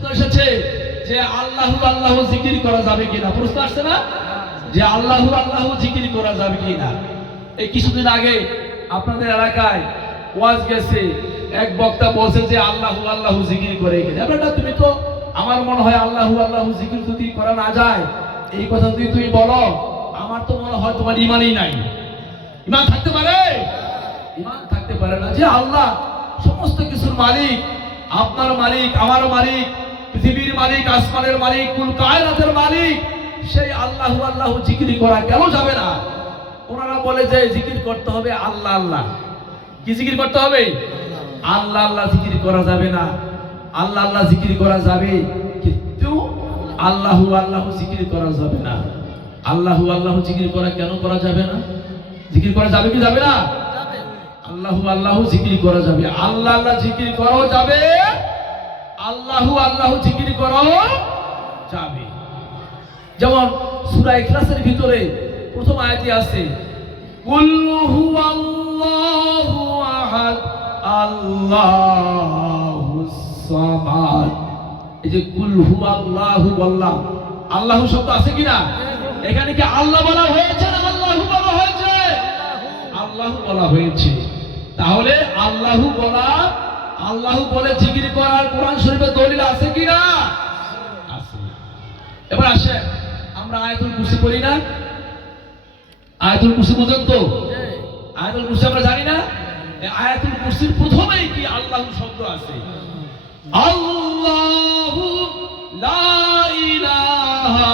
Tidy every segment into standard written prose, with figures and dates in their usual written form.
প্রশ্ন এসেছে যে আল্লাহু আল্লাহু জিকির করা যাবে কিনা, প্রশ্ন আসছে না যে আল্লাহু আল্লাহু জিকির করা যাবে কিনা। এই কিছুদিন আগে আপনাদের এলাকায় ওয়াজ গেছে, এক বক্তা বলছে যে আল্লাহু আল্লাহু জিকির করে কিনা। বেটা তুমি তো, আমার মনে হয় আল্লাহু আল্লাহু জিকির যদি করা না যায়, এই কথা যদি তুমি বলো, আমার তো মনে হয় তোমার ঈমানই নাই। ঈমান থাকতে পারে? ঈমান থাকতে পারে না। যে আল্লাহ সমস্ত কিছুর মালিক, আপনার মালিক, আমার মালিক, পৃথিবীর মালিক, আসমানের মালিক, কুল কায়নাতের মালিক, সেই আল্লাহু আল্লাহু জিকির করা কেন যাবে না? ওনারা বলে যে জিকির করতে হবে আল্লাহ আল্লাহ। কি জিকির করতে হবে? আল্লাহ আল্লাহ জিকির করা যাবে না। আল্লাহ আল্লাহ জিকির করা যাবে, কিন্তু আল্লাহু আল্লাহু জিকির করা যাবে না। আল্লাহু আল্লাহু জিকির করা কেন করা যাবে না? জিকির করা যাবে কি যাবে না? আল্লাহু আল্লাহু জিকির করা যাবে, আল্লাহ আল্লাহ জিকির করাও যাবে, আল্লাহু আল্লাহু জিকির করাও যাবে। যেমন সূরা ইখলাসের ভিতরে প্রথম আয়াতে আছে কুল হুয়াল্লাহু আহাদ আল্লাহুস সামাদ। এই যে কুল হুয়াল্লাহু বললাম, আল্লাহু শব্দ আছে কিনা? এখানে কি আল্লাহ বলা হয়েছে না আল্লাহু বলা হয়েছে? আল্লাহু বলা হয়েছে। তাহলে আল্লাহু বলা, আল্লাহু বলে জিকির করার কোরআন শরীফে দলিল আছে কিনা? আছে। এবার আসে, আমরা আয়াতুল কুরসি পড়ি না? আয়াতুল কুরসি বুঝেন তো? আয়াতুল কুরসি আমরা জানি না? আয়াতুল কুরসির প্রথমেই কি আল্লাহু শব্দ আছে? আল্লাহু লা ইলাহা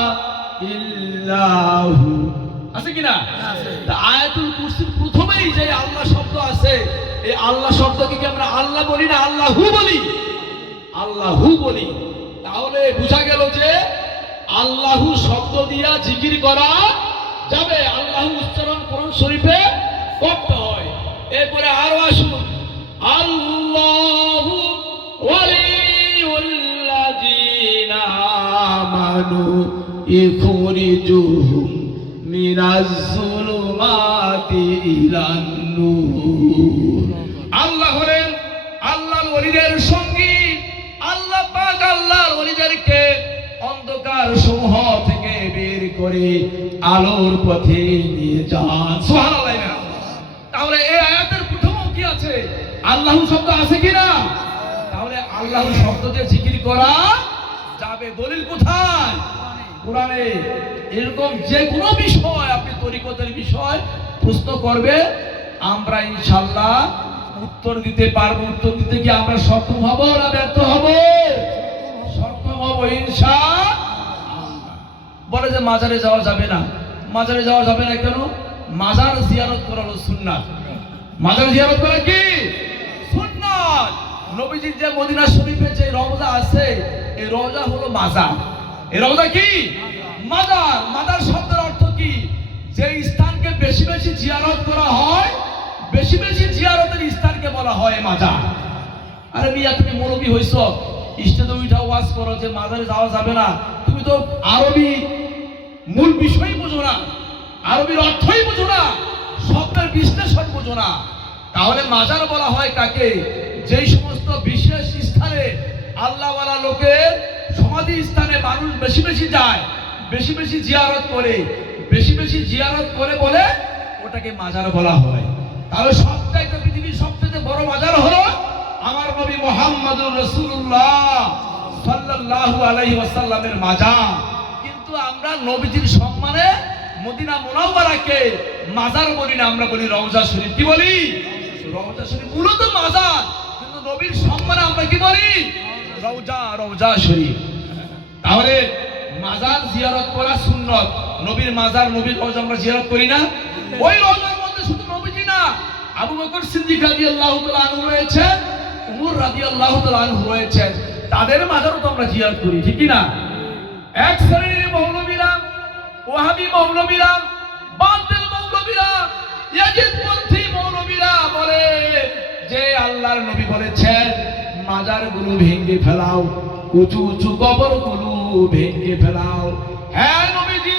ইল্লাহু আছে কিনা? আয়াতুল কুরসির প্রথমেই যে আল্লাহ শব্দ আছে, এই আল্লাহ শব্দকে কি আমরা আল্লাহ বলি না আল্লাহু বলি? আল্লাহু বলি। তাহলে বোঝা গেল যে আল্লাহু শব্দ দিয়া জিকির করা যাবে, আল্লাহু উচ্চারণ কোরআন শরীফে করতে হয়। এরপরে আরো আসুন, আল্লাহু ওয়ালিউল্লাযিনা আমানু ইখরিজুহুম মিনাজ যুলুমাতি ইলান নূর। আল্লাহ হলেন আল্লাহর ওলিদের সঙ্গী। আল্লাহ পাক আল্লাহর ওলিদেরকে অন্ধকার সমূহ থেকে বের করে আলোর পথে নিয়ে যান। সুবহানাল্লাহ। তাহলে এই আয়াতের প্রথমেও কি আছে? আল্লাহু শব্দ আছে কিনা? তাহলে আল্লাহু শব্দ দিয়ে জিকির করা যাবে। দলিল কোথায়? কোরআনে। এরকম যে কোনো বিষয়, আপনি তরিকতের বিষয় প্রশ্ন করবে, আমরা ইনশাআল্লাহ উত্তর দিতে পারবো। উত্তর দিতে কি আমরা সক্ষম হব না ব্যর্থ হব? সক্ষম হব ইনশাআল্লাহ। বলে যে মাজারে যাওয়া যাবে না। মাজারে যাওয়া যাবে না কেন? মাজার জিয়ারত করা হলো সুন্নাত। মাজার জিয়ারত করা কি সুন্নাত। নবীজির যে মদিনা শরীফে যে রওজা আছে, এই রওজা হলো মাজার। এই রওজা কি? মাজার। মাজার শব্দের অর্থ কি? যে স্থানকে বেশি বেশি জিয়ারত করা হয়, বেশি বেশি জিয়ারতের স্থানকে বলা হয় মাজার। আরে মিয়া, তুমি মৌলবী হইছ, স্টেজে উঠা ওয়াজ করো যে মাজারে যাওয়া যাবে না, তুমি তো আরবি মূল বিষয় বুঝো না, আরবির অর্থই বুঝো না, শব্দের বিশ্লেষণ বুঝো না। তাহলে মাজার বলা হয় কাকে? যেই সমস্ত বিশেষ স্থানে আল্লাহওয়ালা লোকের সমাধি স্থানে মানুষ বেশি বেশি যায়, বেশি বেশি জিয়ারত করে, বেশি বেশি জিয়ারত করে বলে ওটাকে মাজার বলা হয়। তাহলে সবচাইতে পৃথিবীর সবচেয়ে বড় মাজার হলো আমার নবী মুহাম্মদুর রাসূলুল্লাহ সাল্লাল্লাহু আলাইহি ওয়াসাল্লামের মাজার। কিন্তু আমরা নবীজির সম্মানে মদিনা মুনাওয়ারাকে মাজার বলি না, আমরা বলি রওজা শরীফ। কি বলি? রওজা শরীফ মূলত মাজার, কিন্তু নবীর সম্মানে আমরা কি বলি? রওজা, রওজা শরীফ। তাহলে মাজার জিয়ারত করা সুন্নত। নবীর মাজার, নবীর রওজা আমরা জিয়ারত করি না? ওই রওজার মধ্যে শুধু নবীজি না, আবু বকর সিদ্দিক রাদিয়াল্লাহু তাআলা আনহু রয়েছেন, উমর রাদিয়াল্লাহু তাআলা আনহু রয়েছেন, তাদের মাজারও তো আমরা জিয়ারত করি, ঠিক কি না? এক শ্রেণীর মৌলবীরা, ওয়াহাবি মৌলবীরা, বাতিল মৌলবীরা, ইয়াজিদপন্থী মৌলবীরা বলে যে আল্লাহর নবী বলেছেন মাজারগুলো ভেঙে ফেলাও, উঁচু উঁচু কবরগুলো ভেঙে ফেলাও। হ্যাঁ, নবীজি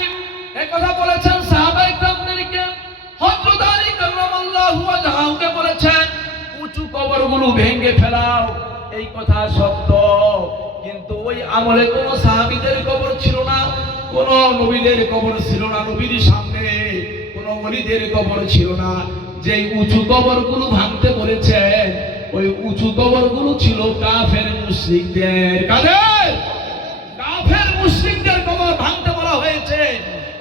এই কথা বলেছেন সাহাবায়ে কেরামদেরকে, হযরত আলী কাররামাল্লাহু ওয়াজহাহুকে বলেছেন উঁচু কবরগুলো ভেঙে ফেলাও। এই কথা সত্য, কিন্তু ওই ওই আমলে কোনো সাহাবীদের কবর ছিল না, কোনো নবীদের কবর ছিল না, নবীর সামনে কোনো ওলিদের কবর ছিল না। যে উঁচু কবরগুলো ভাঙতে বলেছেন, ওই উঁচু কবরগুলো ছিল কাফের মুশরিকদের। কাদের? কাফের মুশরিকদের কবর ভাঙতে বলা হয়েছে,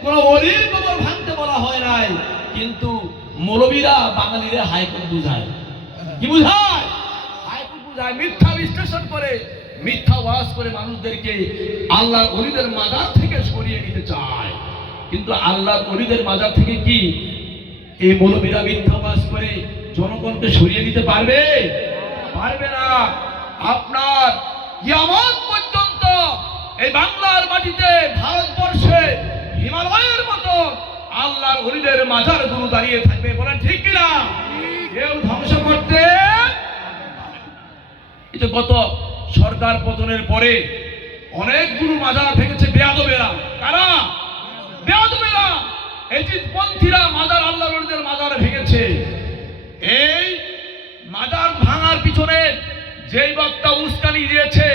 কোনো ওলির কবর ভাঙতে বলা হয় নাই। কিন্তু মৌলবীরা বাঙালিরা হাইকোর্ট বুঝায়। কি বুঝায়? হাইকোর্ট বুঝায়, মিথ্যা বিশ্লেষণ করে, মিথ্যা ওয়াজ করে মানুষদেরকে আল্লাহর ওলিদের মাজার থেকে সরিয়ে নিতে চায়। কিন্তু আল্লাহর ওলিদের মাজার থেকে কি এই মৌলবীরা মিথ্যা ওয়াজ করে জনগণকে সরিয়ে নিতে পারবে? পারবে না। আপনার কিয়ামত পর্যন্ত এই বাংলার মাটিতে, ভারতবর্ষে হিমালয়ের মতো আল্লাহর ওলিদের মাজার গুলো দাঁড়িয়ে থাকবে। বলেন ঠিক কিনা? কেউ ধ্বংস করতে। এই যে গত সরকার পতনের পরে অনেকগুলো মাজার ভেঙেছে বেয়াদবেরা। কারা? বেয়াদবেরা, এজিদপন্থীরা মাজার, আল্লাহর ওলিদের মাজার ভেঙেছে। এই মাজার ভাঙার পিছনে যেই বক্তা উস্কানি দিয়েছে,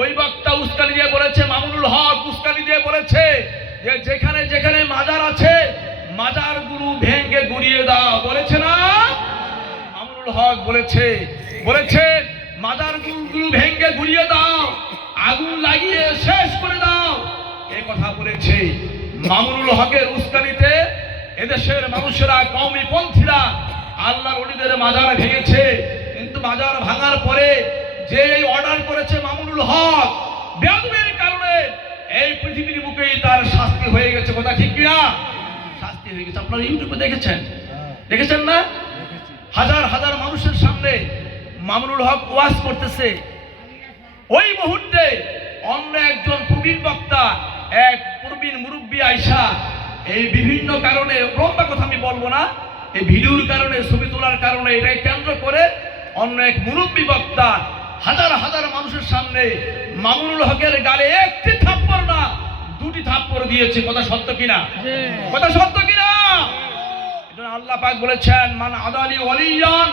ওই বক্তা উস্কানি দিয়ে বলেছে, মামুনুল হক উস্কানি দিয়ে বলেছে যে যেখানে যেখানে মাজার আছে মাজারগুলো ভেঙে গুড়িয়ে দাও। বলেছে না? মামুনুল হক বলেছে মাজারগুলো ভেঙে গুড়িয়ে দাও, আগুন লাগিয়ে শেষ করে দাও। এই কথা বলেছে। মামুনুল হকের উস্কানিতে এদেশের মানুষেরা, কওমি পন্থীরা আল্লাহর ওলিদের মাজার ভেঙেছে। কিন্তু মাজার ভাঙার পরে যে অর্ডার করেছে মামুনুল হক, বেয়াদবির কারণে এই পৃথিবীর বুকেই তার শাস্তি হয়ে গেছে। কথা ঠিক কিনা? শাস্তি হয়ে গেছে। আপনারা ইউটিউবে দেখেছেন না? হাজার হাজার মানুষের সামনে মামুনুল হক ওয়াজ করতেছে। ওই মুহূর্তে অন্য একজন প্রবীণ বক্তা, এক প্রবীণ মুরব্বী আয়সা, এই বিভিন্ন কারণে, লম্বা কথা আমি বলবো না, এই ভিডিওর কারণে, ছবি তোলার কারণে, এটাই কেন্দ্র করে অন্য এক মুরব্বী বক্তা হাজার হাজার মানুষের সামনে মামুনুল হকের গালে একটি থাপ্পড় না, দুটি থাপ্পড় দিয়েছে। কথা সত্য কিনা? কথা সত্য কিনা? এজন্য আল্লাহ পাক বলেছেন, মান আদালি ওয়ালিয়ান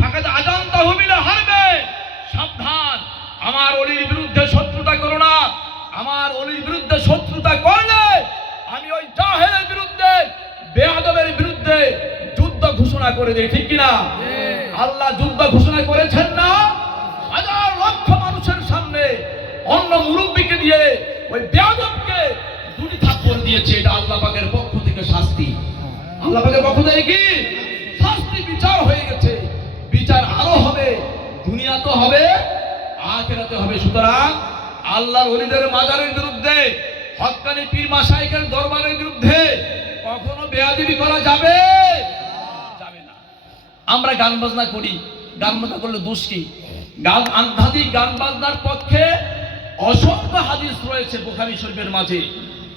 ফাকাদ আযানতাহু বিল হারবে। সাবধান, আমার ওলির বিরুদ্ধে শত্রুতা করো না। আমার ওলির বিরুদ্ধে শত্রুতা করলে আমি ওই জাহেলের বিরুদ্ধে, বেয়াদবের বিরুদ্ধে যুদ্ধ ঘোষণা করে দেই। ঠিক কিনা? আল্লাহ যুদ্ধ ঘোষণা করেছেন না? হাজার লক্ষ মানুষের সামনে অন্য মুরব্বীকে দিয়ে ওই বেয়াদবকে দুটি থাপ্পড় দিয়েছে। এটা আল্লাহ পাকের পক্ষ থেকে শাস্তি। আল্লাহ পাকের পক্ষ থেকে কি শাস্তি? বিচার হয়ে গেছে। বিচার আরো হবে, দুনিয়া তো হবে, আখিরাতে হবে। সুতরাং আল্লাহর ওলিদের মাজারের বিরুদ্ধে, হক্কানি পীর মাশায়েখের দরবারের বিরুদ্ধে কখনো বেয়াদবি করা যাবে না। আমরা গান বাজনা করি, গান বাজনা করলে দোষ কি? আধ্যাত্মিক গান বাজনার পক্ষে অসংখ্য হাদিস রয়েছে বুখারী শরীফের মাঝে,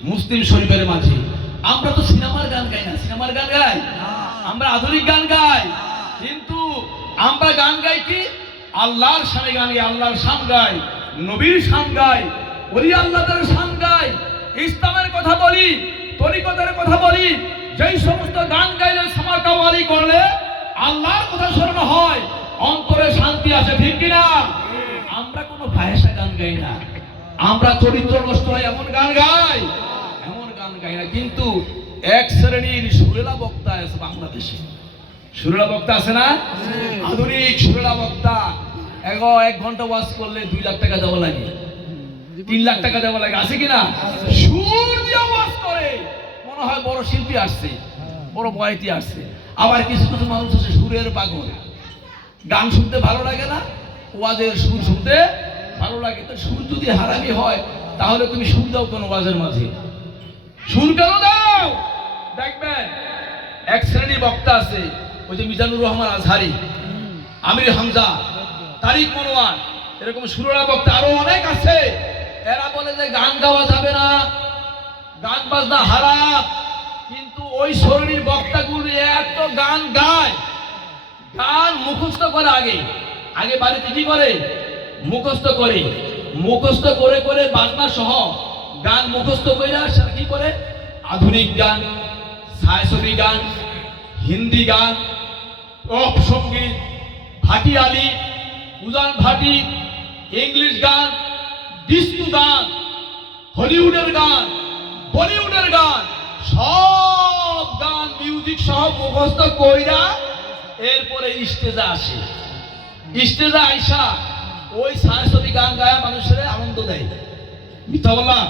মুসলিম শরীফের মাঝে। আমরা তো সিনেমার গান গাই না। সিনেমার গান গাই? আমরা আধুনিক গান গাই। কিন্তু আমরা গান গাই কি? আল্লাহর শানে গান গাই, আল্লাহর শান গাই, নবীর শান গাই, ওলি আল্লাহদের শান গাই, ইসলামের কথা বলি, তরিকতের কথা বলি। যেই সমস্ত গান গাইলে, সামাকাওয়ালি করলে আল্লাহর কথা স্মরণ হয়, অন্তরে শান্তি আসে। ঠিক কিনা? আমরা কোনো ফাহেসা গান গাই না। আমরা চরিত্র নষ্ট হয় এমন গান গাই না। কিন্তু এক শ্রেণীর সুরেলা বক্তা আছে বাংলাদেশে। সুরেলা বক্তা আছে না? আধুনিক সুরেলা বক্তা। এক ঘন্টা ওয়াজ করলে 2 লাখ টাকা দেওয়া লাগে, 3 লাখ টাকা দেওয়া লাগে। আছে কিনা? সুর দিয়ে ওয়াজ করে, মনে হয় বড় শিল্পী আসছে, বড় বয়াতি আসছে। আবার কিছু কিছু মানুষ আছে সুরের পাগল। গান শুনতে ভালো লাগে না, ওয়াজের সুর শুনতে ভালো লাগে। তো সুর যদি হারামি হয়, তাহলে তুমি সুর দাও কোন ওয়াজের মাঝে? সুর কেন দাও? দেখবেন এক শ্রেণীর বক্তা আছে, ওই যে মিজানুর রহমান আজহারি, আমির হামজা, তারিক মনোয়ার, এরকম সুরেলা বক্তা আরো অনেক আছে। এরা বলে যে গান গাওয়া যাবে না, গান বাজনা হারাম। কিন্তু ওই শ্রেণীর বক্তাগুলি এত গান গায়, গান মুখস্থ করে। আগে বাড়িতে কি করে? মুখস্থ করে করে বাজনা সহ গান মুখস্থ করে কি করে? আধুনিক গান, ছায়াছবি গান, হিন্দি গান, পপ সঙ্গীত, ভাটিয়ালি, উজান ভাটি, ইংলিশ গান, ডিস্কো গান, হলিউডের গান, বলিউডের গান, সব গান মিউজিক সহ মুখস্থ কইরা এরপরে স্টেজে আসে। স্টেজে আইসা ওই ছায়াছবি গান গায়া মানুষের আনন্দ দেয়। মিথ্যা বললাম?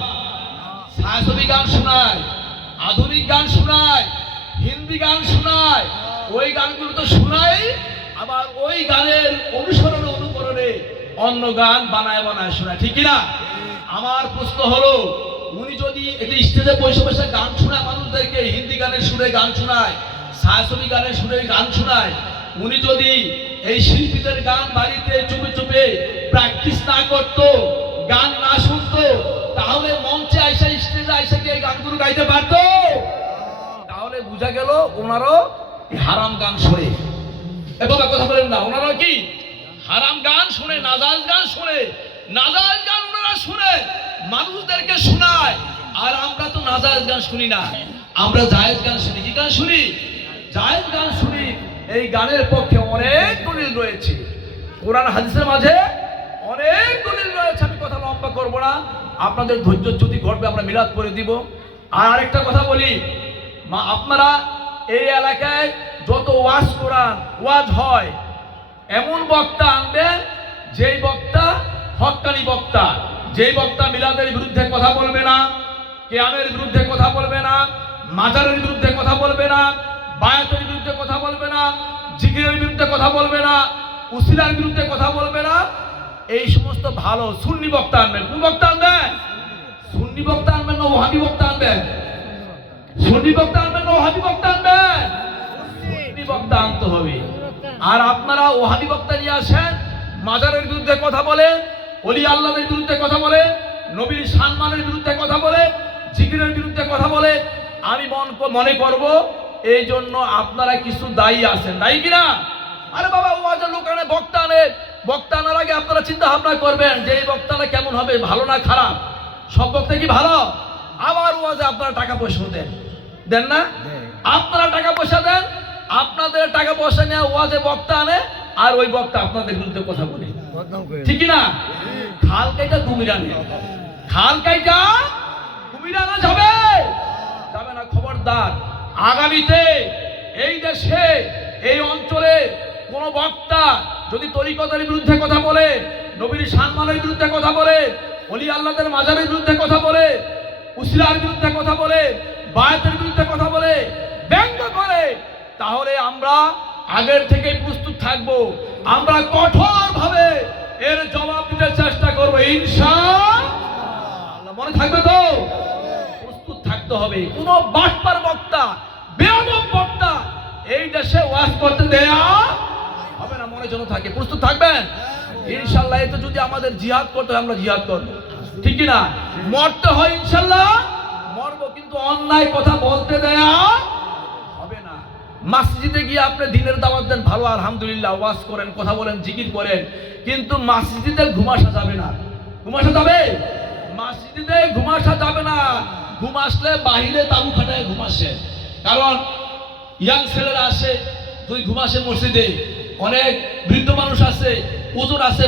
ছায়াছবি গান শোনায়, আধুনিক গান শোনায়, হিন্দি গান শোনায়। ওই গানগুলো তো শোনায়, আবার ওই গানের অনুসরণে অনুকরণে অন্য গান বানায় বানায় শোনায়, ঠিক কিনা? আমার প্রশ্ন হলো, উনি যদি একটি স্টেজে বসে বসে গান শোনায় মানুষদেরকে, হিন্দি গানের সুরে গান শোনায়, ছায়াছবি গানের সুরে গান শোনায়, উনি যদি এই শিল্পীদের গান বাড়িতে চুপে চুপে প্র্যাকটিস না করতো, গান না শুনতো, তাহলে মঞ্চে আইসা স্টেজে আইসা কি এই গানগুলো গাইতে পারতো? তাহলে বোঝা গেল ওনারও হারাম গান শোনে। এবং কথা বলেন না, ওনারা কি হারাম গান শুনে, নাজায়েজ গান শুনে, নাজায়েজ গান ওনারা শুনে মানুষদেরকে শোনায়। আর আমরা তো নাজায়েজ গান শুনি না, আমরা জায়েজ গান শুনি। কি গান শুনি? জায়েজ গান শুনি। এই গানের পক্ষে অনেক দলিল রয়েছে, কোরআন হাদিসের মাঝে অনেক দলিল রয়েছে। আমি কথা লম্বা করব না, আপনাদের ধৈর্যচ্যুতি ঘটবে, আমরা মিলাদ করে দিব। আর আরেকটা কথা বলি, আপনারা এই এলাকায় যত ওয়াজ কোরআন ওয়াজ হয়, এমন বক্তা আনবেন যেই বক্তা হক্কানি বক্তা, যেই বক্তা মিলাদের বিরুদ্ধে কথা বলবে না, কিয়ামের বিরুদ্ধে কথা বলবে না, মাজারের বিরুদ্ধে কথা বলবে না, বায়াতের বিরুদ্ধে কথা বলবে না, জিকিরের বিরুদ্ধে কথা বলবে না, উসিলার বিরুদ্ধে কথা বলবে না। এই সমস্ত ভালো সুন্নি বক্তা আনবেন। কোন বক্তা আনবেন? সুন্নি বক্তা আনবেন না ওয়াহাবি বক্তা আনবেন? সুন্নি বক্তা আনবেন না ওয়াহাবি বক্তা আনবেন? সুন্নি বক্তা আনতে হবে। আর আপনারা ওয়াহাবি বক্তা নিয়ে আসেন, মাজারের বিরুদ্ধে কথা বলে, ওলি আল্লাহর বিরুদ্ধে কথা বলে, নবীর সম্মানের বিরুদ্ধে কথা বলে, জিকিরের বিরুদ্ধে কথা বলে। আমি মনে করব এই জন্য আপনারা কিছু দায়ী আছেন, দায়ী কিনা? আরে বাবা, ওয়াজের লোকানে বক্তা আনে, বক্তা আনার আগে আপনারা চিন্তা ভাবনা করবেন যে এই বক্তাটা কেমন হবে, ভালো না খারাপ। সব বক্তা কি ভালো? আবার ওয়াজে আপনারা টাকা পয়সা দেন, দেন না? আপনারা টাকা পয়সা দেন, আপনাদের টাকা পয়সা নিয়ে ওয়াজে বক্তা আনে, আর ওই বক্তা আপনাদের বিরুদ্ধে কথা বলে, ঠিক না? খাল কাইটা কুমির আনে, খাল কাইটা কুমির আনা যাবে যাবে না। খবরদার, আগামীতে এই দেশে এই অঞ্চলে কোন বক্তা যদি তরিকতের বিরুদ্ধে কথা বলে, নবীর সম্মানের বিরুদ্ধে কথা বলে, ওলি আল্লাহদের মাজারের বিরুদ্ধে কথা বলে, উসিলার বিরুদ্ধে কথা বলে, বায়াতের বিরুদ্ধে কথা বলে, ব্যঙ্গ করে, তাহলে আমরা আগের থেকে প্রস্তুত থাকব। আমরা কঠোরভাবে এর জবাব দিতে চেষ্টা করব ইনশাআল্লাহ। মনে থাকবে তো? প্রস্তুত থাকতে হবে। কোন বাটপার বক্তা, বেয়াদব বক্তা এই দেশে ওয়াজ করতে দেয়া হবে না, মনে যেন থাকে। প্রস্তুত থাকবেন ইনশাআল্লাহ। এতে যদি আমাদের জিহাদ করতে হয়, আমরা জিহাদ করব, ঠিক কি না? মরতে হয় ইনশাআল্লাহ মরব, কিন্তু অন্যায় কথা বলতে দেয়া হবে না। মসজিদে গিয়ে আপনি দিনের দাওয়াত দেন, ভালো, আলহামদুলিল্লাহ, ওয়াজ করেন, কথা বলেন, জিকির করেন, কিন্তু মসজিদে ঘুমাসা যাবে না। ঘুমাসা যাবে? মসজিদে ঘুমাসা যাবে না। ঘুম আসলে বাহিরে তাবু খাটায় ঘুমাসে। কারণ ইয়াং ছেলেরা আসে, যদি ঘুমাসে মসজিদে, অনেক বৃদ্ধ মানুষ আছে, ওজন আছে,